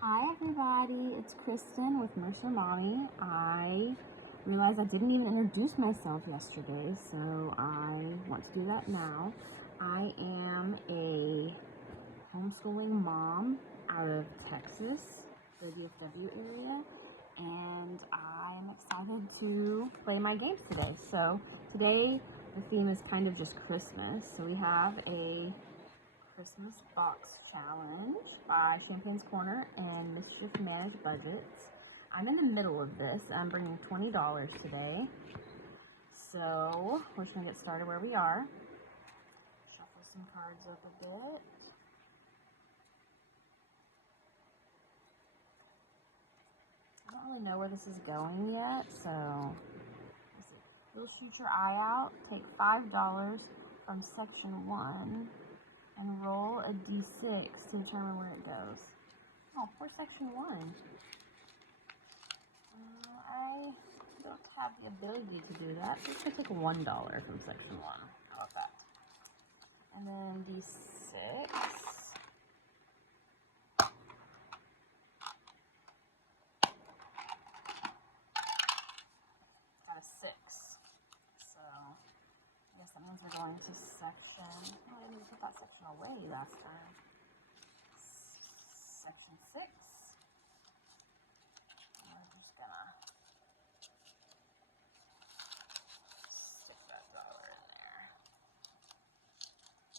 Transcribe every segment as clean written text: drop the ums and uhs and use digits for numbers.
Hi everybody, it's Kristen with Mercer Mommy. I realized I didn't even introduce myself yesterday, so I want to do that now. I am a homeschooling mom out of Texas, the DFW area, and I'm excited to play my games today. So today the theme is kind of just Christmas, so we have a Christmas Box Challenge by Champagne's Corner and Mischief Managed Budgets. I'm in the middle of this. I'm bringing $20 today. So we're just going to get started where we are. Shuffle some cards up a bit. I don't really know where this is going yet, so you'll shoot your eye out. Take $5 from section 1 and roll a d6 to determine where it goes. Oh, poor section 1. I don't have the ability to do that, so I'm going to take $1 from section 1. How about that? And then d6. Got a 6. So I guess that means we're going to section. Oh, I didn't even put that section away last time. Section 6. And we're just gonna stick that dollar in there.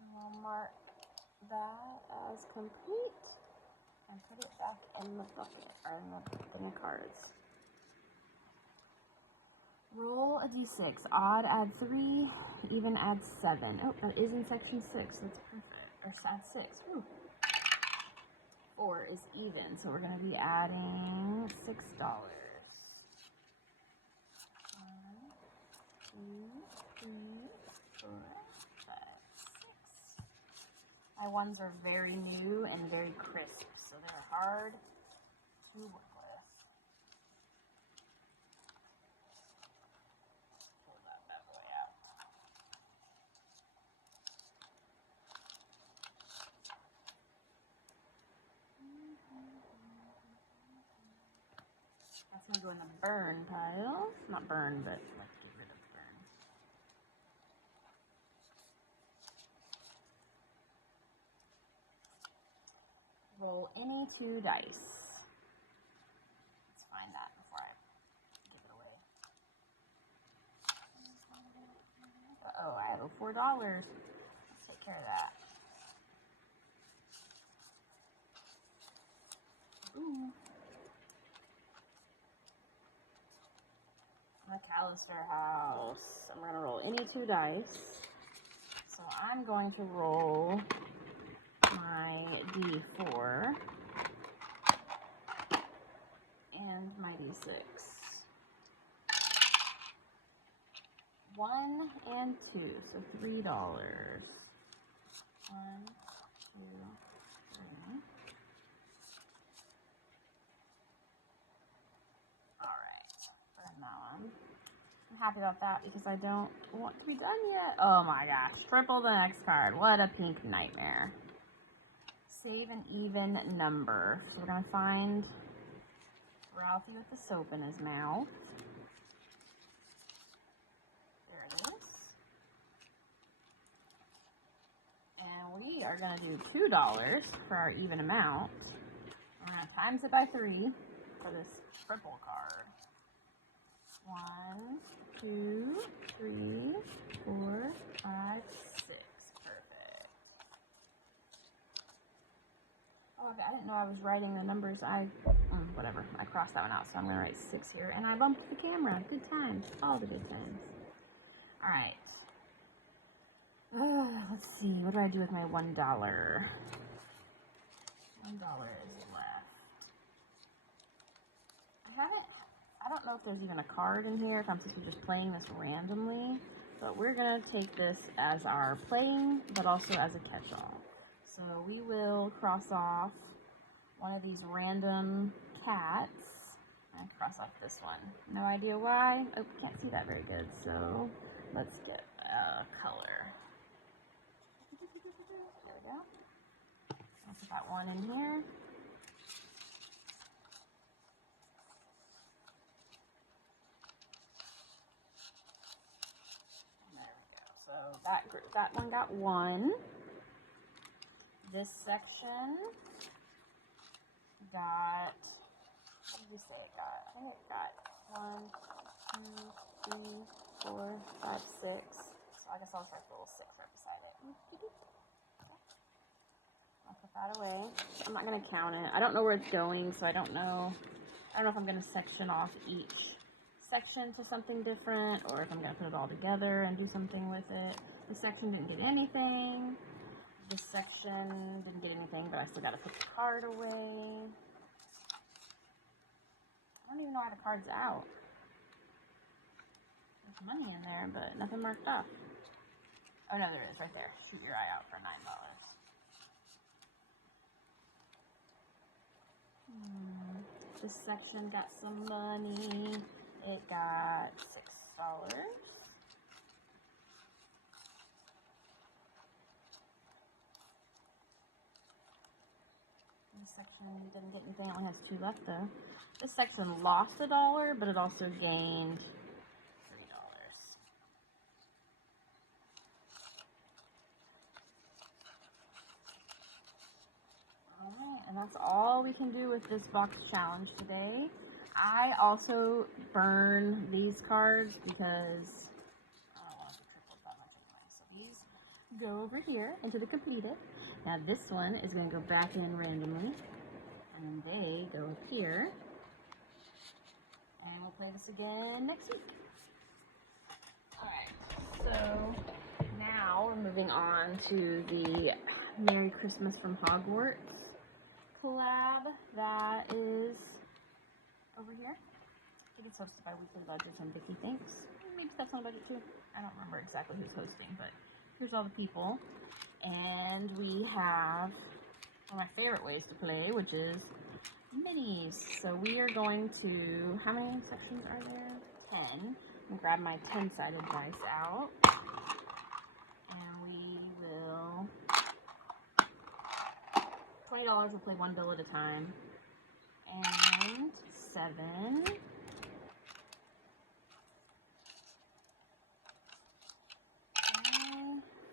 And we'll mark that as complete and put it back in the bucket or in the cards. Roll a d6. Odd, add 3. Even, add 7. Oh, that is in section 6. That's perfect. Or add 6. Ooh. 4 is even, so we're going to be adding $6. 1, 2, 3, 4, 5, 6. My ones are very new and very crisp, so they're hard to work with. Pull that bad boy out. That's going to go in the burn pile. Not burn, but like get rid of burn. Roll any 2 dice. Let's find that before I give it away. Uh-oh, I have $4. Let's take care of that. Ooh. McAllister House. I'm going to roll any 2 dice. So I'm going to roll my d4 and my d6. 1 and 2, so $3. 1, 2, 3. Alright, burn that one. I'm happy about that because I don't want to be done yet. Oh my gosh, triple the next card. What a pink nightmare. Save an even number. So we're going to find Ralphie with the soap in his mouth. There it is. And we are going to do $2 for our even amount. We're going to times it by 3 for this triple card. 1, 2, 3, 4, 5, 6. Perfect. Oh, okay, I didn't know I was writing the numbers. Whatever. I crossed that one out, so I'm going to write 6 here. And I bumped the camera. Good times. All the good times. Alright. Let's see. What do I do with my $1? $1 is left. I don't know if there's even a card in here, if I'm supposed to be just playing this randomly, but we're going to take this as our playing, but also as a catch-all. So we will cross off one of these random cats, and cross off this one. No idea why. Oh, can't see that very good, so let's get a color. There we go. I'll put that one in here. that one got 1. This section got, what did you say it got? I think it got 1, 2, 3, 4, 5, 6. So I guess I'll start the little 6 right beside it. I'll put that away. I'm not gonna count it. I don't know where it's going, so I don't know if I'm gonna section off each section to something different, or if I'm gonna put it all together and do something with it. This section didn't get anything. This section didn't get anything, but I still gotta put the card away. I don't even know why the card's out. There's money in there, but nothing marked off. Oh no, there is, right there. Shoot your eye out for $9. This section got some money. It got $6. This section didn't get anything. It only has 2 left though. This section lost $1, but it also gained $3. Alright, and that's all we can do with this box challenge today. I also burn these cards because I don't want to triple that much anyway. So these go over here into the completed. Now this one is going to go back in randomly. And they go here. And we'll play this again next week. Alright, so now we're moving on to the Merry Christmas from Hogwarts collab that is over here. I think it's hosted by Weekly Budgets and Vicky Thinks. Maybe that's on budget too. I don't remember exactly who's hosting, but here's all the people. And we have one of my favorite ways to play, which is minis. So we are going to, how many sections are there? 10. I'm gonna grab my 10-sided dice out. And we will, $20, we'll play 1 bill at a time. And 7.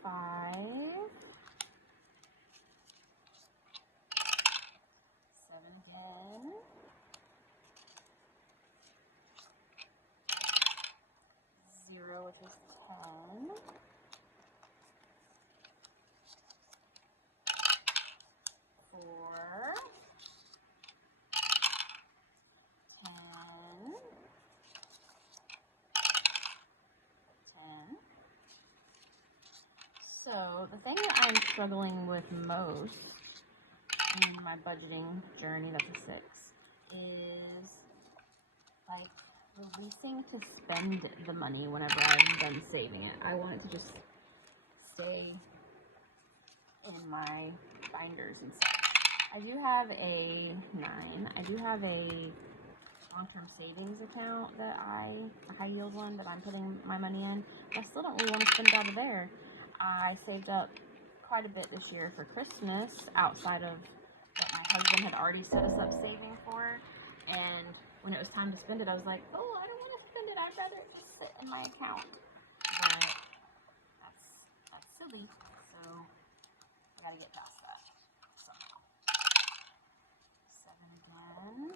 5. 7 again. 0, which is 10. 4. 10. 10. So the thing that I'm struggling with most in my budgeting journey, that's a 6, is like releasing to spend the money whenever I'm done saving it. I want it to just stay in my binders and stuff. I do have a 9. I do have a long-term savings account that a high yield one that I'm putting my money in. But I still don't really want to spend it out of there. I saved up quite a bit this year for Christmas outside of what my husband had already set us up saving for. And when it was time to spend it, I was like, oh, I don't want to spend it. I'd rather it just sit in my account. But that's silly. So I gotta get past that somehow. 7 again.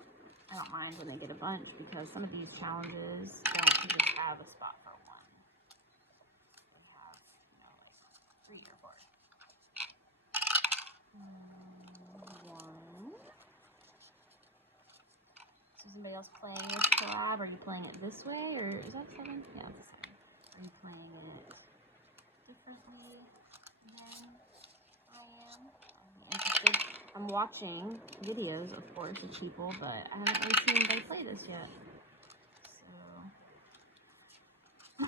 I don't mind when they get a bunch because some of these challenges don't just have a spot for 1. They have, like 3 or 4. 1. So somebody else playing this collab? Are you playing it this way, or is that 7? Yeah, it's 7. Are you playing it differently than I am? I'm interested. I'm watching videos, of course, of people, but I haven't really seen anybody play this yet. So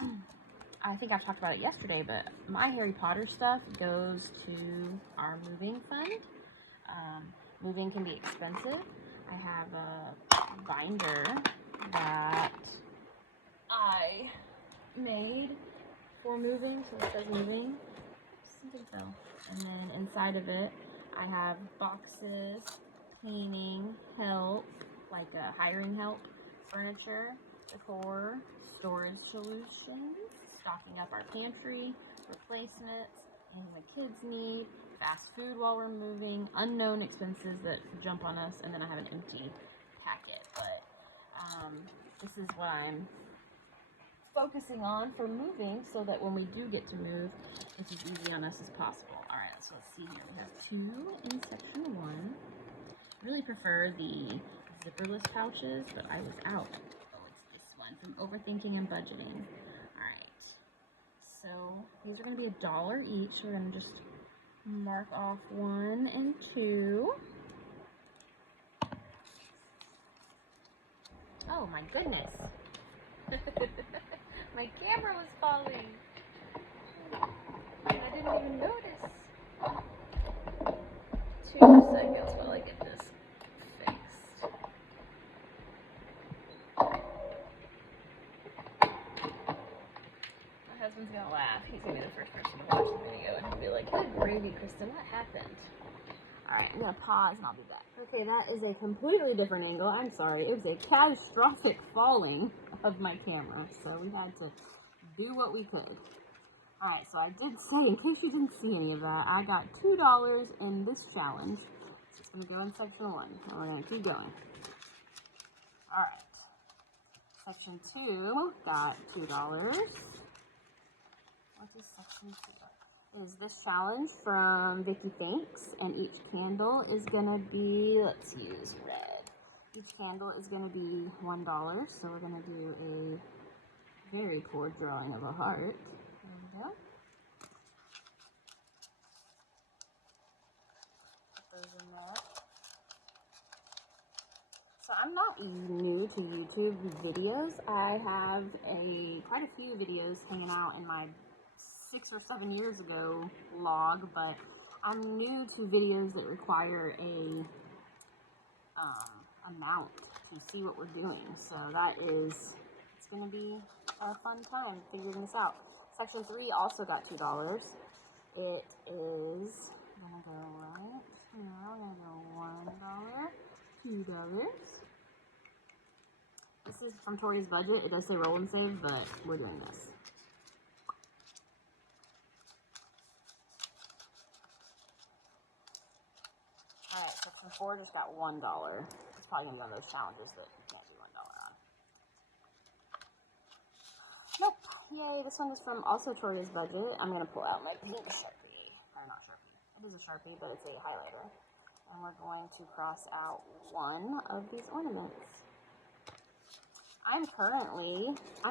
I think I've talked about it yesterday, but my Harry Potter stuff goes to our moving fund. Moving can be expensive. I have a binder that I made for moving, so it says moving. Something fell. And then inside of it, I have boxes, cleaning, help, like hiring help, furniture, decor, storage solutions, stocking up our pantry, replacements, things my kids need, fast food while we're moving, unknown expenses that jump on us, and then I have an empty packet. But this is what I'm focusing on for moving so that when we do get to move, it's as easy on us as possible. Alright, so let's see here. We have 2 in section 1. I really prefer the zipperless pouches, but I was out. Oh, it's this one, from Overthinking and Budgeting. Alright, so these are going to be $1 each. We're going to just mark off 1 and 2. Oh my goodness. My camera was falling. And I didn't even notice. 2 seconds while I get this fixed. My husband's gonna laugh. He's gonna be the first person to watch the video and he'll be like, good gravy, Kristen, what happened? Alright, I'm gonna pause and I'll be back. Okay, that is a completely different angle. I'm sorry. It was a catastrophic falling of my camera, so we had to do what we could. Alright, so I did say, in case you didn't see any of that, I got $2 in this challenge. So it's going to go in section 1, and we're going to keep going. Alright, section 2 got $2. What is section 2? It is this challenge from Vicky Thanks, and each candle is going to be, let's use red. Each candle is going to be $1, so we're going to do a very poor drawing of a heart. There we go. Put those in there. So I'm not new to YouTube videos. I have quite a few videos hanging out in my 6 or 7 years ago log, but I'm new to videos that require a amount to see what we're doing. So it's going to be a fun time figuring this out. Section 3 also got $2. It is going to go right here. We're going to go $1, $2. This is from Tori's budget. It does say roll and save, but we're doing this. Alright, section 4 just got $1. It's probably going to be one of those challenges that you can't do $1 on. Nope. Yay, this one is from also Tori's budget. I'm going to pull out my pink Sharpie. Or not Sharpie. It is a Sharpie, but it's a highlighter. And we're going to cross out one of these ornaments. I'm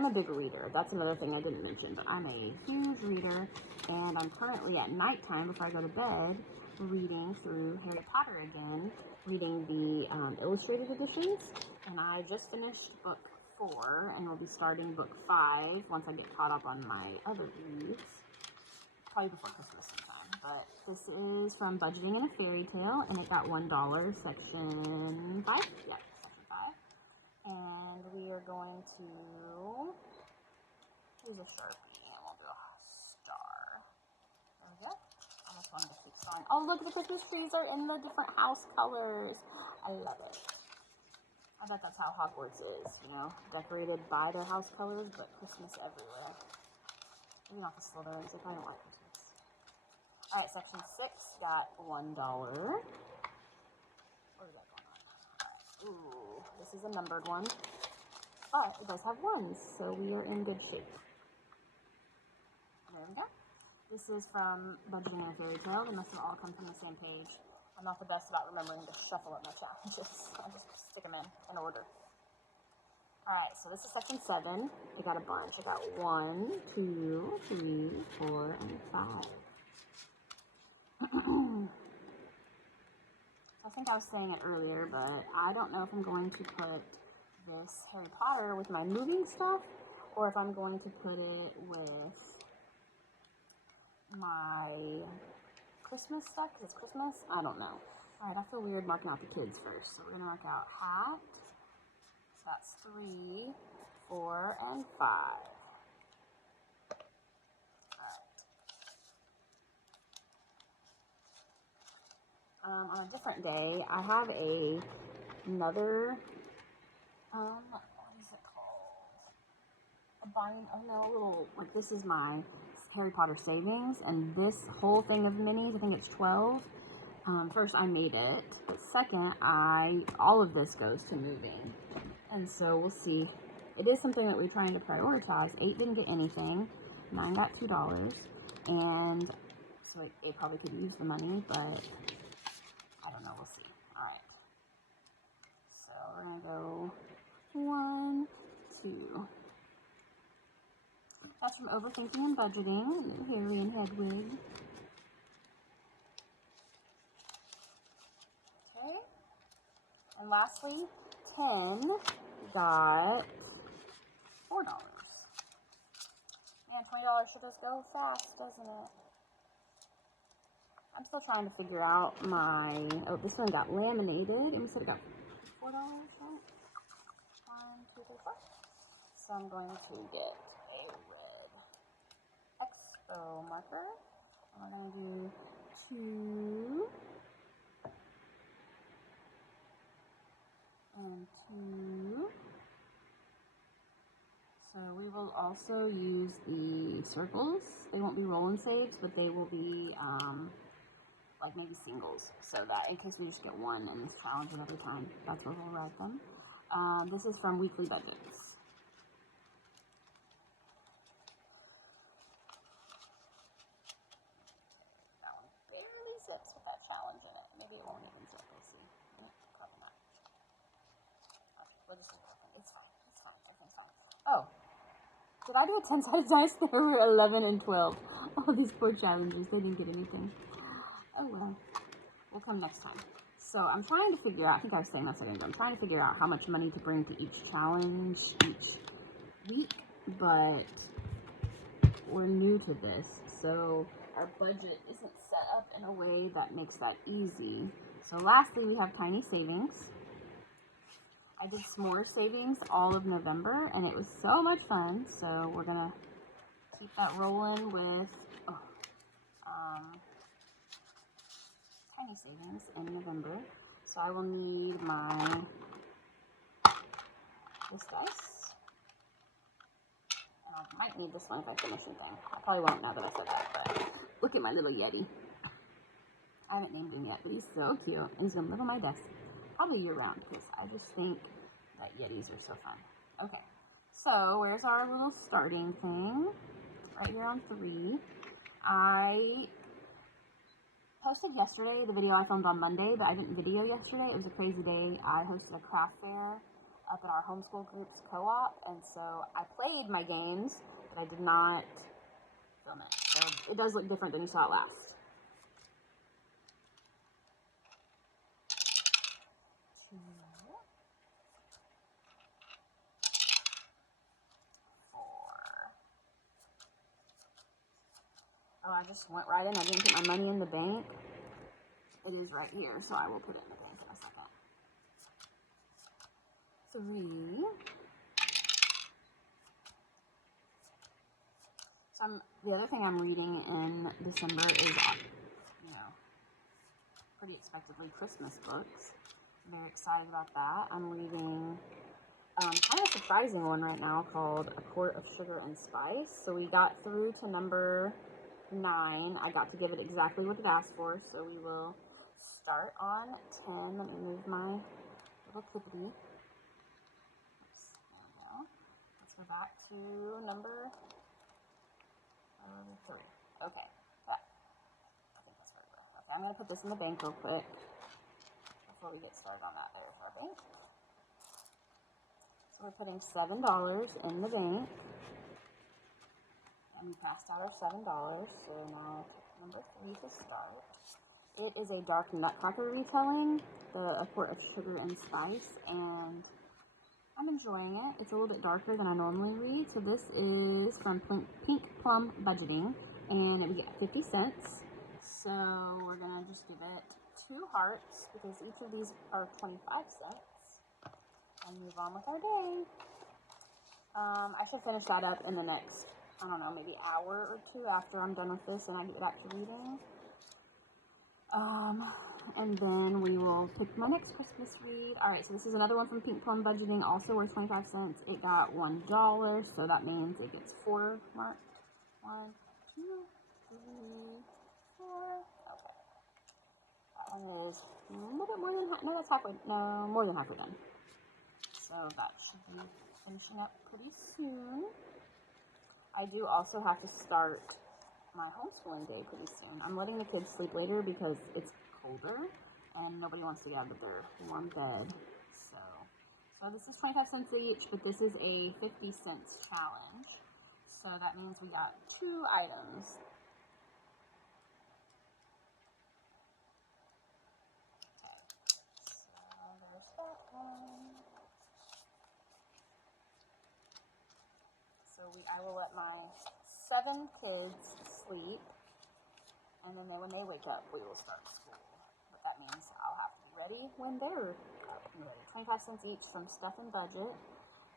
a big reader. That's another thing I didn't mention, but I'm a huge reader. And I'm currently at nighttime before I go to bed reading through Harry Potter again, reading the illustrated editions. And I just finished book 4 and we'll be starting book 5 once I get caught up on my other reads, probably before Christmas sometime. But this is from Budgeting and a Fairy Tale, and it got $1, section 5. Yeah, section 5. And we are going to use a Sharpie and we'll do a star. There we go. I almost wanted to keep starring. Oh, look, the Christmas trees are in the different house colors. I love it. I bet that's how Hogwarts is, you know, decorated by their house colors, but Christmas everywhere. Maybe not the Slytherins, if I don't like Christmas. Alright, section 6 got $1. What do we got going on? Alright, ooh, this is a numbered one, but it does have 1s, so we are in good shape. There we go. This is from Budgeting and a Fairy Tale. They must have all come from the same page. I'm not the best about remembering to shuffle up my challenges. I just stick them in order. Alright, so this is section 7. It got a bunch. It got 1, 2, 3, 4, and 5. I think I was saying it earlier, but I don't know if I'm going to put this Harry Potter with my moving stuff, or if I'm going to put it with my Christmas stuff, because it's Christmas. I don't know. Alright, I feel weird marking out the kids first. So we're going to mark out hat. So that's 3, 4, and 5. Alright. On a different day, I have another, what is it called? A little, like, this is my Harry Potter savings, and this whole thing of minis, I think it's 12. First, I made it, but second, all of this goes to moving, and so we'll see. It is something that we're trying to prioritize. 8 didn't get anything, 9 got $2, and so it probably could use the money, but I don't know. We'll see. All right, so we're gonna go 1, 2. That's from Overthinking and Budgeting. New Harry and Hedwig. Okay. And lastly, 10 got $4. Man, $20 sure does go fast, doesn't it? I'm still trying to figure out my... Oh, this one got laminated. And we said it got $4, right? 1, 2, 3, 4. So I'm going to get a red Expo marker. And we're going to do 2 and 2. So we will also use the circles. They won't be roll and saves, but they will be like maybe singles, so that in case we just get one in this challenge another time, that's where we'll write them. This is from Weekly Budgets. That one barely zips with that challenge in it. Maybe it won't even zip. We'll see. Probably not. Okay, we'll just leave it open. It's fine. It's fine. Everything's fine. Oh, did I do a 10-sided dice? There were 11 and 12. All these poor challengers, they didn't get anything. Oh well, we'll come next time. So I'm trying to figure out, I think I was saying that a second ago, I'm trying to figure out how much money to bring to each challenge each week, but we're new to this, so our budget isn't set up in a way that makes that easy. So lastly, we have tiny savings. I did s'more savings all of November, and it was so much fun, so we're gonna keep that rolling with tiny savings in November. So I will need this dice. And I might need this one if I finish anything. I probably won't now that I said that, but look at my little Yeti. I haven't named him yet, but he's so cute. And he's gonna live on my desk probably year round, because I just think that Yetis are so fun. Okay, so where's our little starting thing? Right here on 3. I posted yesterday the video I filmed on Monday, but I didn't video yesterday. It was a crazy day. I hosted a craft fair up in our homeschool group's co-op, and so I played my games, but I did not film it. So it does look different than you saw it last. Oh, I just went right in. I didn't put my money in the bank. It is right here, so I will put it in the bank in a second. 3. So the other thing I'm reading in December is, pretty expectedly Christmas books. I'm very excited about that. I'm reading kind of a surprising one right now called A Court of Sugar and Spice. So we got through to number 9. I got to give it exactly what it asked for, so we will start on 10. Let me move my little clippity. Oops, there we go. Let's go back to number 3. Okay, I think that's where we were. Okay, I'm going to put this in the bank real quick before we get started on that. There's our bank. So we're putting $7 in the bank. And we passed out our $7, so now number 3 to start. It is a dark nutcracker retelling, A Court of Sugar and Spice, and I'm enjoying it. It's a little bit darker than I normally read, so this is from Pink Plum Budgeting, and we get 50 cents. So we're going to just give it 2 hearts, because each of these are 25 cents, and move on with our day. I should finish that up in the next, I don't know, maybe hour or 2 after I'm done with this and I get back to reading. And then we will pick my next Christmas read. Alright, so this is another one from Pink Plum Budgeting, also worth 25 cents. It got $1, so that means it gets 4 marked. 1, 2, 3, 4. Okay. That one is a little bit more than half. No, that's halfway. No, more than halfway done. So that should be finishing up pretty soon. I do also have to start my homeschooling day pretty soon. I'm letting the kids sleep later because it's colder and nobody wants to get out of their warm bed. So this is 25 cents each, but this is a 50 cents challenge. So that means we got 2 items. Okay, so there's that one. So I will let my 7 kids sleep, and then when they wake up, we will start school. But that means I'll have to be ready when they're up and ready. 25 cents each from Stuff and Budget.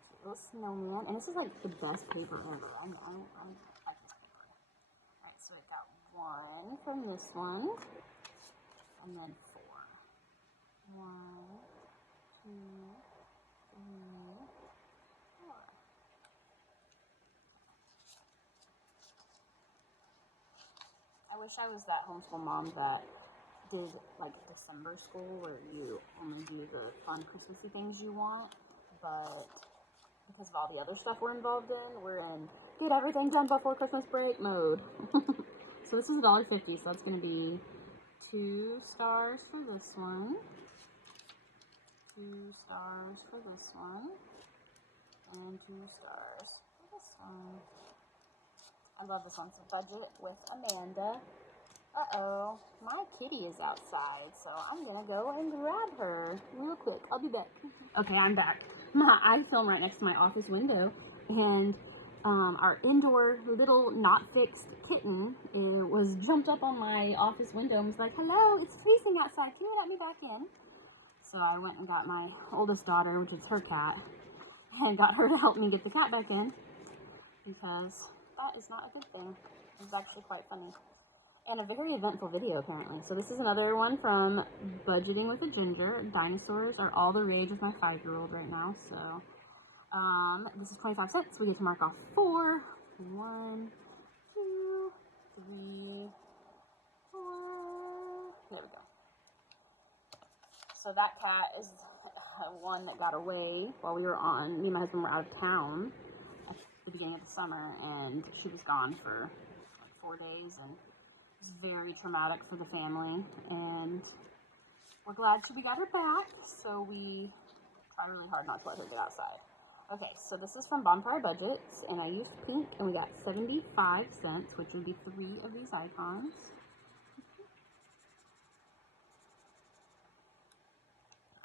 Cute little snowman, and this is like the best paper ever. I like this paper. All right, so I got 1 from this one, and then 4. 1, 2, 3, 4. I wish I was that homeschool mom that did like December school where you only do the fun Christmassy things you want, but because of all the other stuff we're involved in, we're in get everything done before Christmas break mode. So this is $1.50, so that's going to be 2 stars for this one, 2 stars for this one, and 2 stars for this one. I love this one. It's a Budget with Amanda. Uh-oh, my kitty is outside, so I'm gonna go and grab her real quick. I'll be back. Okay, I'm back. I film right next to my office window, and our indoor little not fixed kitten was jumped up on my office window and was like, "Hello, it's freezing outside. Can you let me back in?" So I went and got my oldest daughter, which is her cat, and got her to help me get the cat back in, because that is not a good thing. It was actually quite funny. And a very eventful video, apparently. So this is another one from Budgeting with a Ginger. Dinosaurs are all the rage with my 5-year-old right now. So this is 25 cents. We get to mark off 4. 1, 2, 3, 4. There we go. So that cat is one that got away while we were on. Me and my husband were out of town at the beginning of the summer, and she was gone for like 4 days, and it was very traumatic for the family, and we're glad we got her back, so we try really hard not to let her get outside. Okay, so this is from Bonfire Budgets, and I used pink, and we got 75 cents, which would be 3 of these icons.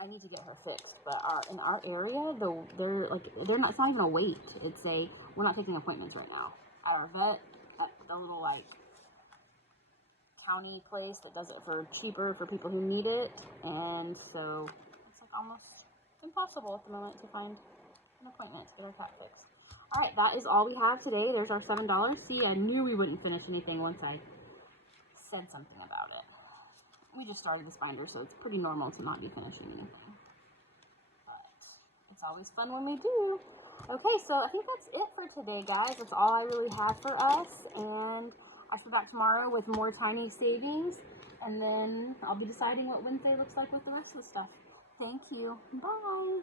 I need to get her fixed, but in our area, they're not. It's not even a wait. We're not taking appointments right now at our vet, at the little like county place that does it for cheaper for people who need it, and so it's like almost impossible at the moment to find an appointment to get our cat fixed. All right, that is all we have today. There's our $7. See, I knew we wouldn't finish anything once I said something about it. We just started this binder, so it's pretty normal to not be finishing anything. But it's always fun when we do. Okay, so I think that's it for today, guys. That's all I really have for us. And I should be back tomorrow with more tiny savings. And then I'll be deciding what Wednesday looks like with the rest of the stuff. Thank you. Bye.